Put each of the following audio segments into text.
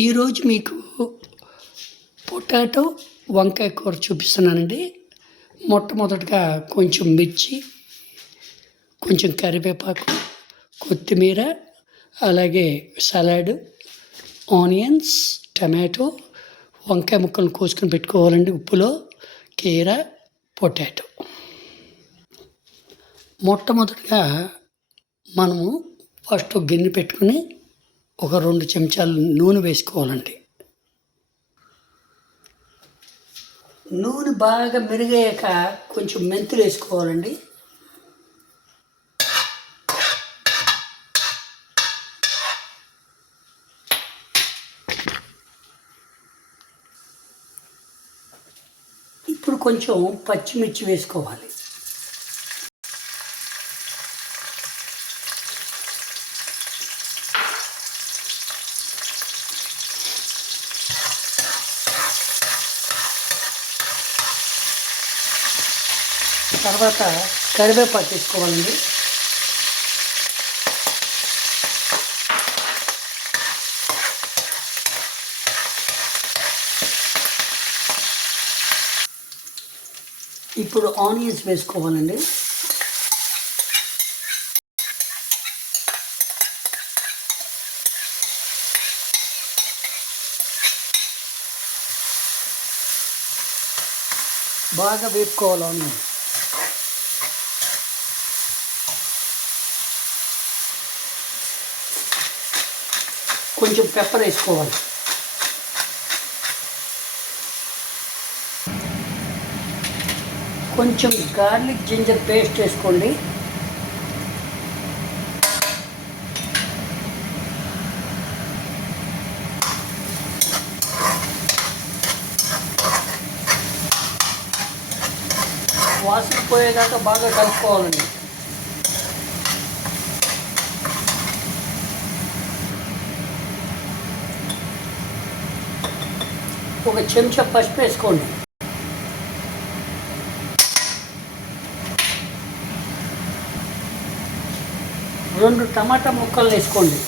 ఈరోజు మీకు పొటాటో వంకాయ కూర చూపిస్తున్నానండి. మొట్టమొదటిగా కొంచెం మిర్చి, కొంచెం కరివేపాకు, కొత్తిమీర, అలాగే సలాడ్, ఆనియన్స్, టమాటో, వంకాయ ముక్కలను కోసుకొని పెట్టుకోవాలండి. ఉప్పులో కీర, పొటాటో. మొట్టమొదటిగా మనము ఫస్ట్ గిన్నె పెట్టుకుని ఒక 2 చెంచాలు నూనె వేసుకోవాలండి. నూనె బాగా మెరుగయ్యాక కొంచెం మెంతులు వేసుకోవాలండి. ఇప్పుడు కొంచెం పచ్చిమిర్చి వేసుకోవాలి. తర్వాత కరివేపాకు వేసుకోవాలండి. ఇప్పుడు ఆనియన్స్ వేసుకోవాలండి. బాగా వేపుకోవాలి ఆనియన్. కొంచెం పెప్పర్ వేసుకోవాలి. కొంచెం గార్లిక్ జింజర్ పేస్ట్ వేసుకోండి. వాసన పోయేదాకా బాగా కలుపుకోవాలండి. ఒక చెంచా పసుపు వేసుకోండి. రెండు టమాటా ముక్కలు వేసుకోండి.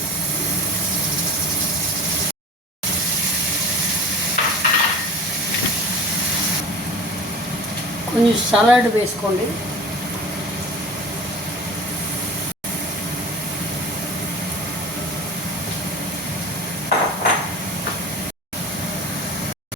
కొంచెం సలాడ్ వేసుకోండి.